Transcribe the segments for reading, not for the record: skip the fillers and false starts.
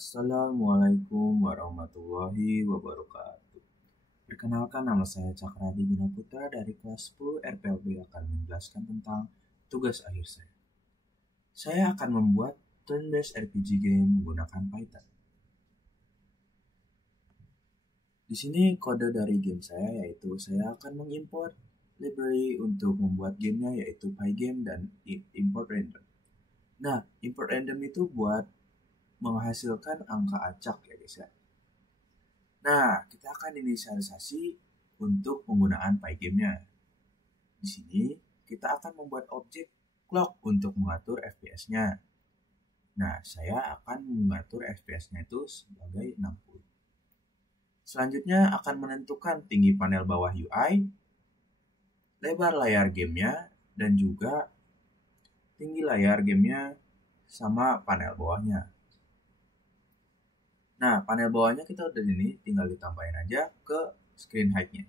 Assalamualaikum warahmatullahi wabarakatuh. Perkenalkan, nama saya Cakradi Bina Putra dari kelas 10 RPLB akan menjelaskan tentang tugas akhir saya. Saya akan membuat turn-based RPG game menggunakan Python. Di sini kode dari game saya yaitu saya akan mengimport library untuk membuat gamenya yaitu Pygame dan import random. Nah, import random itu buat menghasilkan angka acak ya guys ya. Nah, kita akan inisialisasi untuk penggunaan Pygame-nya. Di sini kita akan membuat objek clock untuk mengatur FPS-nya. Nah, saya akan mengatur FPS-nya itu sebagai 60. Selanjutnya akan menentukan tinggi panel bawah UI, lebar layar gamenya, dan juga tinggi layar gamenya sama panel bawahnya. Nah, panel bawahnya kita udah ini tinggal ditambahin aja ke screen height-nya.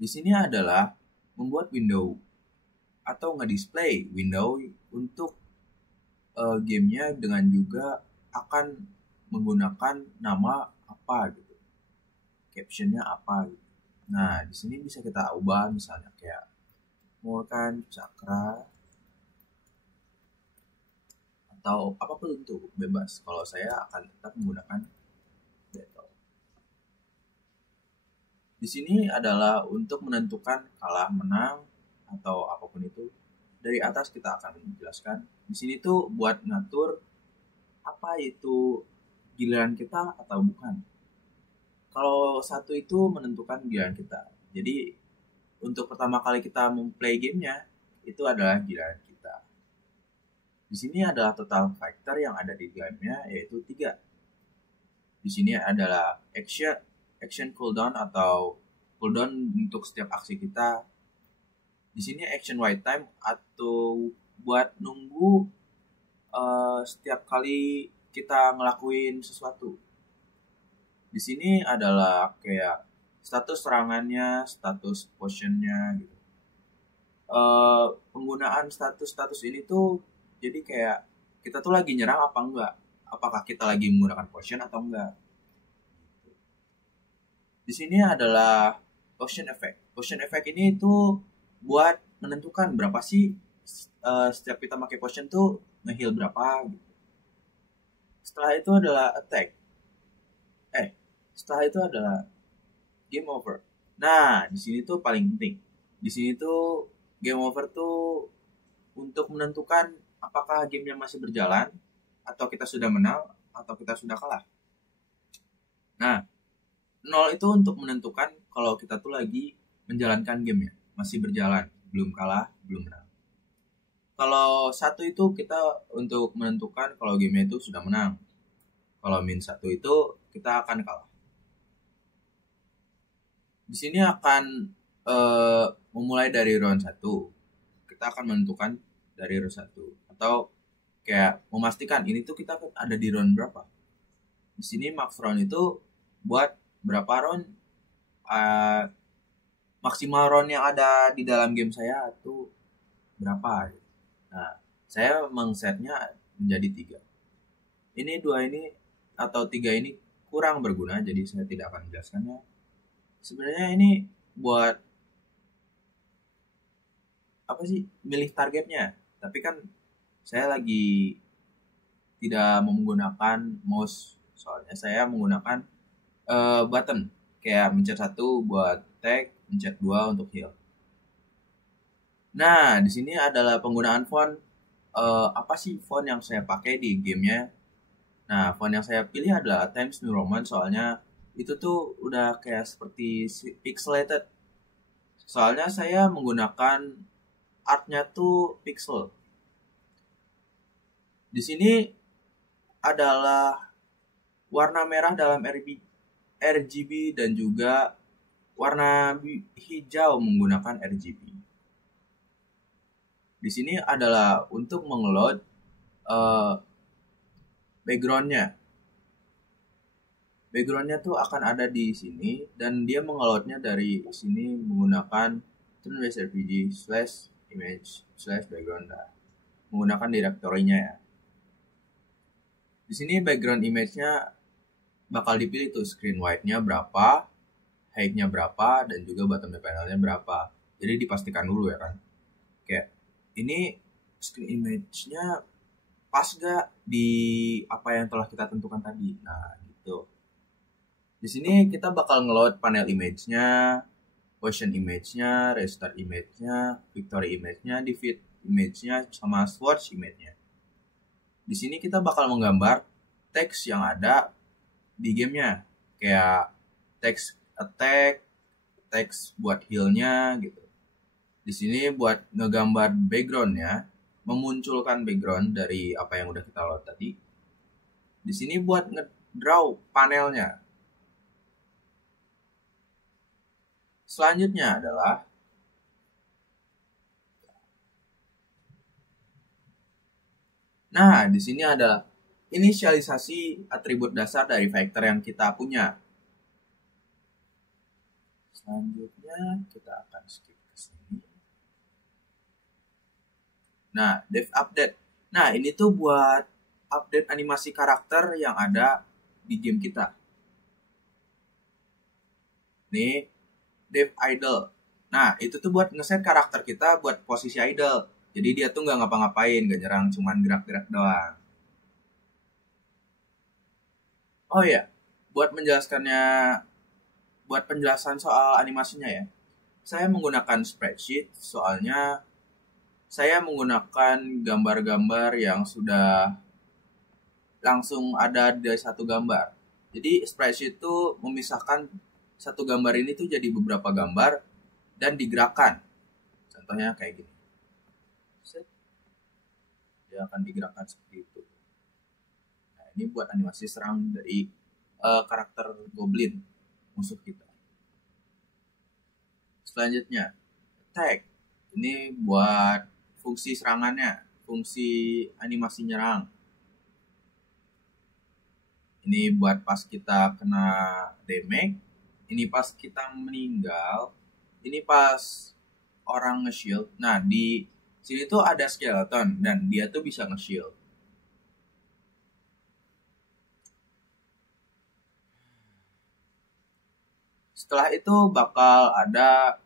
Di sini adalah membuat window atau nge-display window untuk gamenya dengan juga akan menggunakan nama apa gitu, captionnya apa gitu. Nah, di sini bisa kita ubah misalnya kayak Morgan Cakra atau apapun itu bebas. Kalau saya akan tetap menggunakan battle. Di sini adalah untuk menentukan kalah menang atau apapun itu. Dari atas kita akan menjelaskan. Di sini tuh buat ngatur apa itu giliran kita atau bukan. Kalau satu itu menentukan giliran kita. Jadi untuk pertama kali kita memplay gamenya itu adalah giliran kita. Di sini adalah total factor yang ada di gamenya yaitu 3. Di sini adalah action cooldown atau cooldown untuk setiap aksi kita. Di sini action wait time atau buat nunggu setiap kali kita ngelakuin sesuatu. Di sini adalah kayak status serangannya, status potionnya gitu. Penggunaan status ini tuh jadi kayak kita tuh lagi nyerang apa enggak, apakah kita lagi menggunakan potion atau enggak. Di sini adalah potion effect. Potion effect ini tuh buat menentukan berapa sih setiap kita pakai potion tuh nge-heal berapa gitu. Setelah itu adalah attack. Setelah itu adalah game over. Nah, di sini tuh paling penting. Di sini tuh game over tuh untuk menentukan apakah gamenya masih berjalan atau kita sudah menang atau kita sudah kalah. Nah, 0 itu untuk menentukan kalau kita tuh lagi menjalankan gamenya, masih berjalan, belum kalah, belum menang. Kalau 1 itu kita untuk menentukan kalau gamenya itu sudah menang. Kalau -1 itu kita akan kalah. Di sini akan memulai dari round 1. Kita akan menentukan dari round 1 atau kayak memastikan ini tuh kita ada di round berapa. Di sini max round itu buat berapa round maksimal round yang ada di dalam game saya itu berapa. Nah, saya mengsetnya menjadi 3. Ini 2 ini atau 3 ini kurang berguna, jadi saya tidak akan menjelaskannya. Sebenarnya ini buat apa sih, milih targetnya. Tapi kan saya lagi tidak menggunakan mouse, soalnya saya menggunakan button. Kayak mencet 1 buat attack, mencet 2 untuk heal. Nah, di sini adalah penggunaan font. Apa sih font yang saya pakai di gamenya? Nah, font yang saya pilih adalah Times New Roman, soalnya itu tuh udah kayak seperti pixelated. Soalnya saya menggunakan artnya tuh pixel. Di sini adalah warna merah dalam RGB dan juga warna hijau menggunakan RGB. Di sini adalah untuk mengeload backgroundnya. Backgroundnya tuh akan ada di sini dan dia mengeloadnya dari sini menggunakan turn-based RPG /image/background menggunakan direktorinya ya. Di sini background image-nya bakal dipilih tuh screen width-nya berapa, height-nya berapa, dan juga bottom panel-nya berapa. Jadi dipastikan dulu ya kan. Kayak ini screen image-nya pas gak di apa yang telah kita tentukan tadi. Nah, gitu. Di sini kita bakal ngeload panel image-nya, position image-nya, restart image-nya, victory image-nya, defeat image-nya, sama swatch image-nya. Di sini kita bakal menggambar teks yang ada di gamenya, kayak teks attack, teks buat heal-nya gitu. Di sini buat ngegambar background-nya, memunculkan background dari apa yang udah kita load tadi. Di sini buat ngedraw panelnya. Selanjutnya adalah di sini adalah inisialisasi atribut dasar dari vektor yang kita punya. Selanjutnya kita akan skip ke sini. Nah, dev update. Nah, ini tuh buat update animasi karakter yang ada di game kita. Nih, dev idle. Nah, itu tuh buat ngeset karakter kita buat posisi idle. Jadi dia tuh nggak ngapa-ngapain, nggak nyerang, cuman gerak-gerak doang. Oh iya, buat penjelasan soal animasinya ya. Saya menggunakan spreadsheet, soalnya saya menggunakan gambar-gambar yang sudah langsung ada di satu gambar. Jadi spreadsheet itu memisahkan satu gambar ini tuh jadi beberapa gambar dan digerakkan. Contohnya kayak gini. Dia akan digerakkan seperti itu. Nah, ini buat animasi serang dari karakter goblin musuh kita. Selanjutnya, attack. Ini buat fungsi serangannya, fungsi animasi nyerang. Ini buat pas kita kena damage, ini pas kita meninggal, ini pas orang nge-shield. Nah, di sini tuh ada skeleton dan dia tuh bisa nge-shield. Setelah itu bakal ada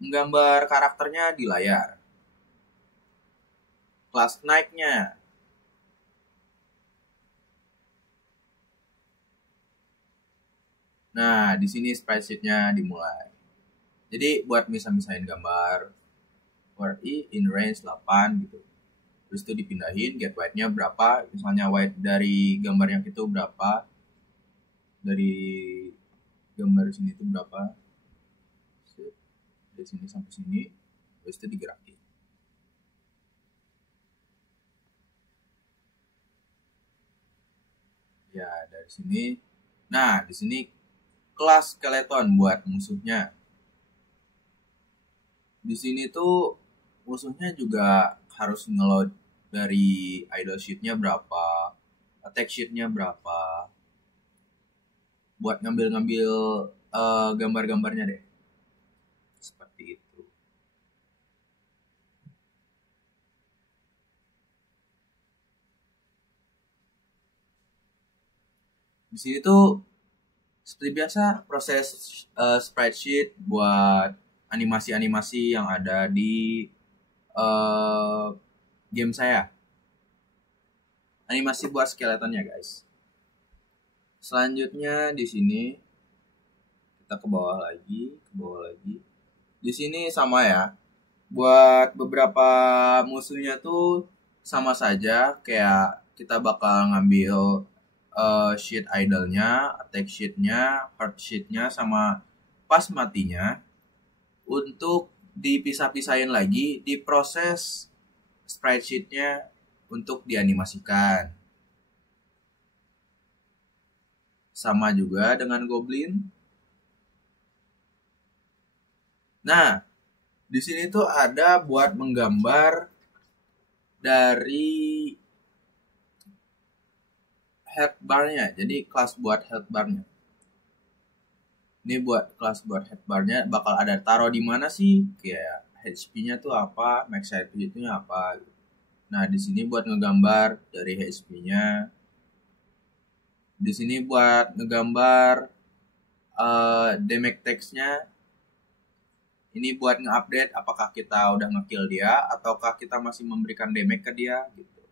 menggambar karakternya di layar. Kelas naiknya. Nah, di sini spreadsheet-nya dimulai. Jadi buat misah-misahin gambar, WRI in range 8 gitu. Terus itu dipindahin, get white-nya berapa, misalnya white dari gambar yang itu berapa, dari gambar sini itu berapa, dari sini sampai sini, terus itu digerakin. Ya, dari sini. Nah, di sini kelas skeleton buat musuhnya. Di sini tuh musuhnya juga harus ngeload dari idle sheet-nya berapa, attack sheet-nya berapa, buat ngambil-ngambil gambar-gambarnya deh. Seperti itu. Di sini tuh seperti biasa proses spreadsheet buat animasi-animasi yang ada di game saya. Animasi buat skeletonnya, guys. Selanjutnya di sini kita ke bawah lagi. Di sini sama ya. Buat beberapa musuhnya tuh sama saja, kayak kita bakal ngambil sheet idle-nya, attack sheet-nya, heart sheet-nya, sama pas matinya untuk dipisah-pisahin lagi di proses spreadsheet-nya untuk dianimasikan. Sama juga dengan goblin. Nah, di sini tuh ada buat menggambar dari health bar-nya. Jadi kelas buat health bar-nya. Ini buat kelas buat health bar-nya bakal ada taruh di mana sih? Kayak HP-nya tuh apa, max HP-nya apa. Nah, di sini buat ngegambar dari HP-nya, Di sini buat ngegambar damage text-nya. Ini buat nge-update apakah kita udah nge-kill dia ataukah kita masih memberikan damage ke dia gitu.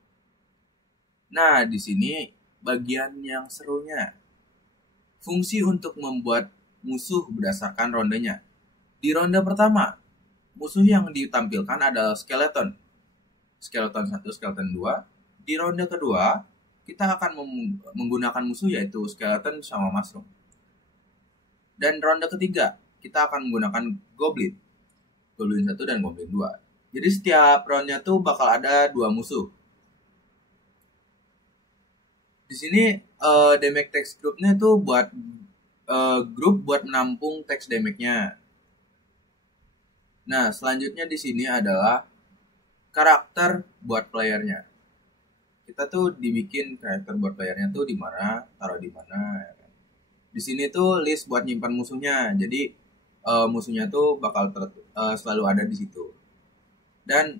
Nah, di sini bagian yang serunya. Fungsi untuk membuat musuh berdasarkan rondenya. Di ronde pertama, musuh yang ditampilkan adalah skeleton. Skeleton 1, skeleton 2. Di ronde kedua, kita akan menggunakan musuh yaitu skeleton sama mushroom. Dan ronde ketiga, kita akan menggunakan goblin. Goblin 1 dan goblin 2. Jadi setiap roundnya tuh bakal ada 2 musuh. Di sini damage text groupnya tuh buat grup buat menampung text damage-nya. Nah, selanjutnya di sini adalah karakter buat playernya. Kita tuh dibikin karakter buat playernya tuh di mana, taruh di mana. Di sini tuh list buat nyimpan musuhnya. Jadi musuhnya tuh bakal selalu ada di situ. Dan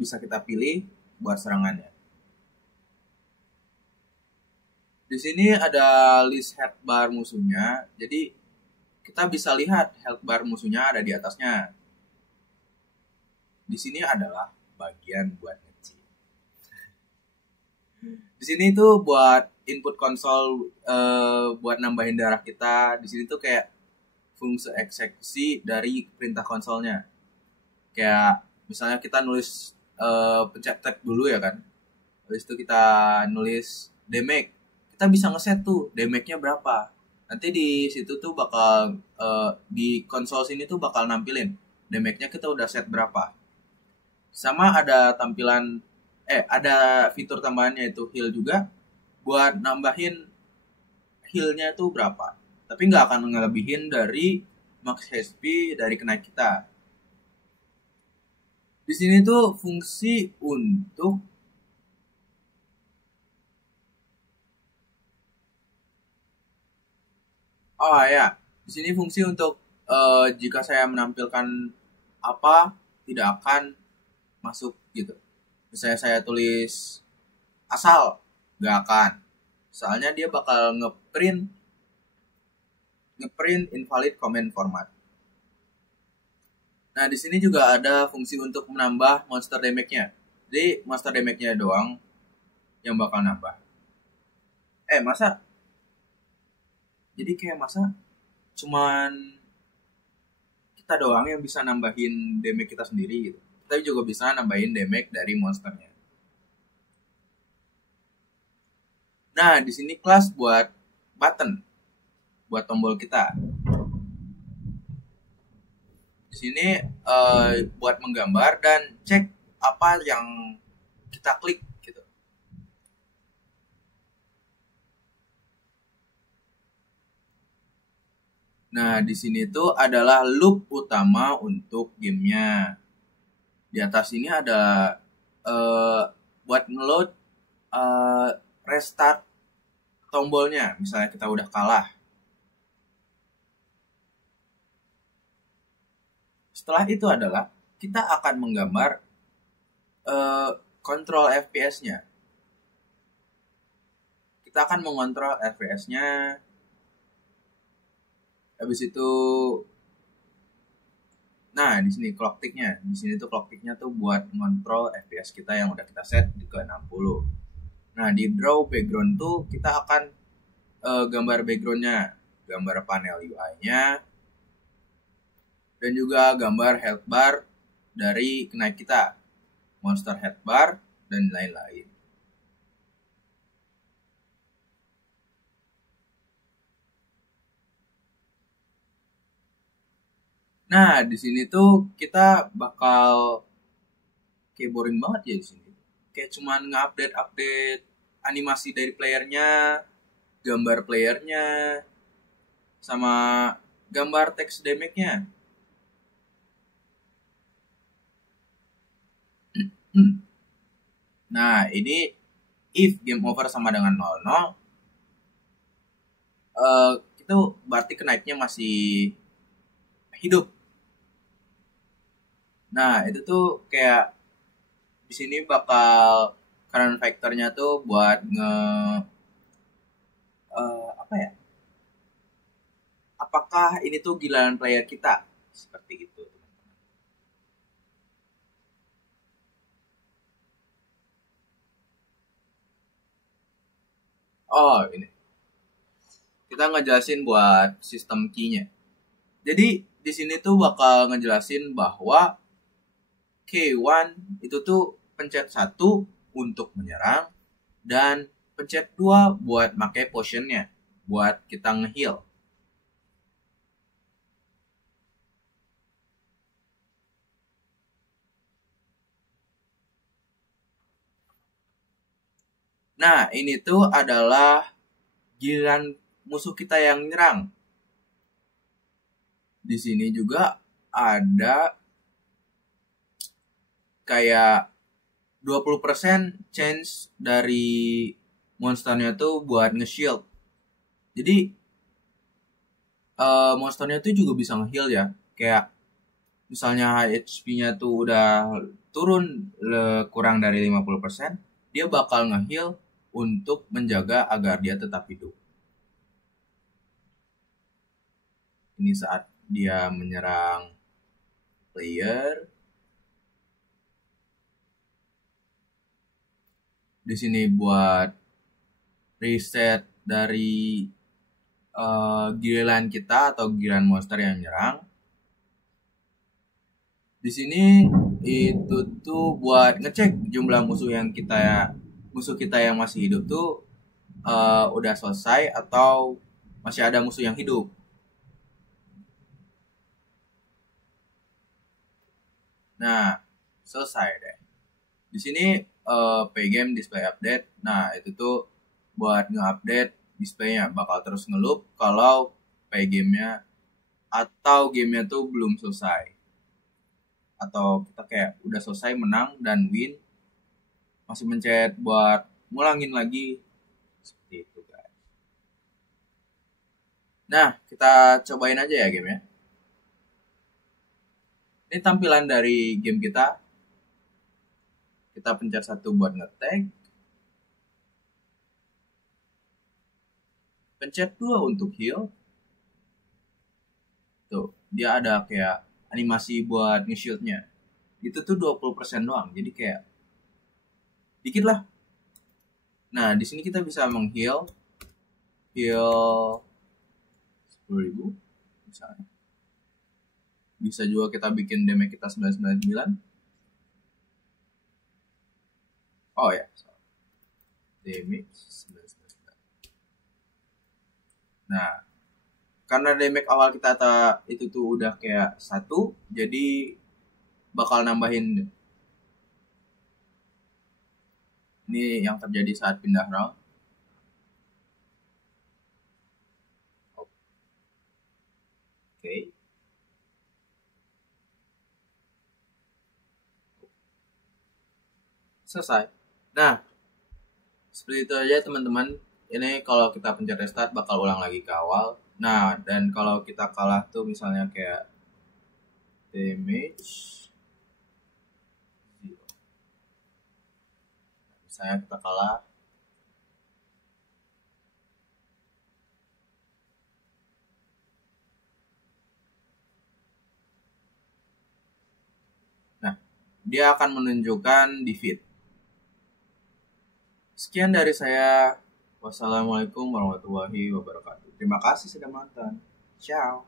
bisa kita pilih buat serangannya. Di sini ada list health bar musuhnya. Jadi kita bisa lihat health bar musuhnya ada di atasnya. Di sini adalah bagian buat nge-cheat. Di sini tuh buat input konsol buat nambahin darah kita. Di sini tuh kayak fungsi eksekusi dari perintah konsolnya. Kayak misalnya kita nulis pencet tab dulu ya kan. Habis itu kita nulis damage. Kita bisa ngeset tuh damage-nya berapa. Nanti di situ tuh bakal di konsol sini tuh bakal nampilin damage-nya kita udah set berapa. Sama ada tampilan ada fitur tambahannya itu heal juga buat nambahin heal-nya tuh berapa. Tapi nggak akan ngelebihin dari max HP dari kenaik kita. Di sini tuh fungsi untuk di sini fungsi untuk jika saya menampilkan apa tidak akan masuk gitu. Misalnya saya tulis asal, nggak akan. Soalnya dia bakal ngeprint invalid comment format. Nah, di sini juga ada fungsi untuk menambah monster damage-nya. Jadi monster damage-nya doang yang bakal nambah. Masa? Jadi kayak masa cuman kita doang yang bisa nambahin damage kita sendiri gitu. Kita juga bisa nambahin damage dari monsternya. Nah, di sini kelas buat button, buat tombol kita. Di sini buat menggambar dan cek apa yang kita klik gitu. Nah, di sini tuh adalah loop utama untuk gamenya. Di atas ini ada buat ngeload restart tombolnya. Misalnya kita udah kalah. Setelah itu adalah kita akan menggambar kontrol FPS-nya. Kita akan mengontrol FPS-nya. Habis itu nah, di sini clock tick-nya. Di sini tuh clock tick-nya tuh buat ngontrol FPS kita yang udah kita set di ke 60. Nah, di draw background tuh kita akan gambar background-nya, gambar panel UI-nya, dan juga gambar health bar dari kenaik kita, monster health bar, dan lain-lain. Nah, di sini tuh kita bakal kayak boring banget ya di sini. Kayak cuman nge-update animasi dari playernya, gambar playernya, sama gambar text damage-nya. Nah, ini if game over sama dengan 0-0, itu berarti kenaiknya masih hidup. Nah, itu tuh kayak di sini bakal current factor-nya tuh buat apakah ini tuh giliran player kita. Seperti itu. Oh, ini. Kita ngejelasin buat sistem key-nya. Jadi di sini tuh bakal ngejelasin bahwa K1 itu tuh pencet 1 untuk menyerang dan pencet 2 buat pakai potionnya, buat kita nge-heal. Nah, ini tuh adalah giliran musuh kita yang nyerang. Di sini juga ada kayak 20% chance dari monsternya tuh buat nge-shield. Jadi monsternya tuh juga bisa nge-heal ya. Kayak misalnya HP-nya tuh udah turun kurang dari 50%, dia bakal nge-heal untuk menjaga agar dia tetap hidup. Ini saat dia menyerang player. Di sini buat reset dari giliran kita atau giliran monster yang menyerang. Di sini itu tuh buat ngecek jumlah musuh kita yang masih hidup tuh udah selesai atau masih ada musuh yang hidup. Nah, selesai deh. Di sini Paygame display update. Nah, itu tuh buat nge-update displaynya, bakal terus ngeloop kalau Paygame-nya atau gamenya tuh belum selesai. Atau kita kayak udah selesai menang dan win, masih mencet buat ngulangin lagi. Seperti itu, guys. Nah, kita cobain aja ya game ya. Ini tampilan dari game kita. Kita pencet 1 buat nge-tag. Pencet 2 untuk heal. Tuh, dia ada kayak animasi buat nge-shieldnya. Itu tuh 20% doang. Jadi kayak dikit lah. Nah, di sini kita bisa meng-heal 10.000 misalnya. Bisa juga kita bikin damage kita 999. Oh ya, damage 999. Nah, karena damage awal kita itu tuh udah kayak 1, jadi bakal nambahin. Ini yang terjadi saat pindah round. Oke. Selesai. Nah, seperti itu aja teman-teman. Ini kalau kita pencet restart bakal ulang lagi ke awal. Nah, dan kalau kita kalah tuh misalnya kayak damage 0. Misalnya kita kalah. Nah, dia akan menunjukkan defeat. Sekian dari saya. Wassalamualaikum warahmatullahi wabarakatuh. Terima kasih sudah menonton. Ciao.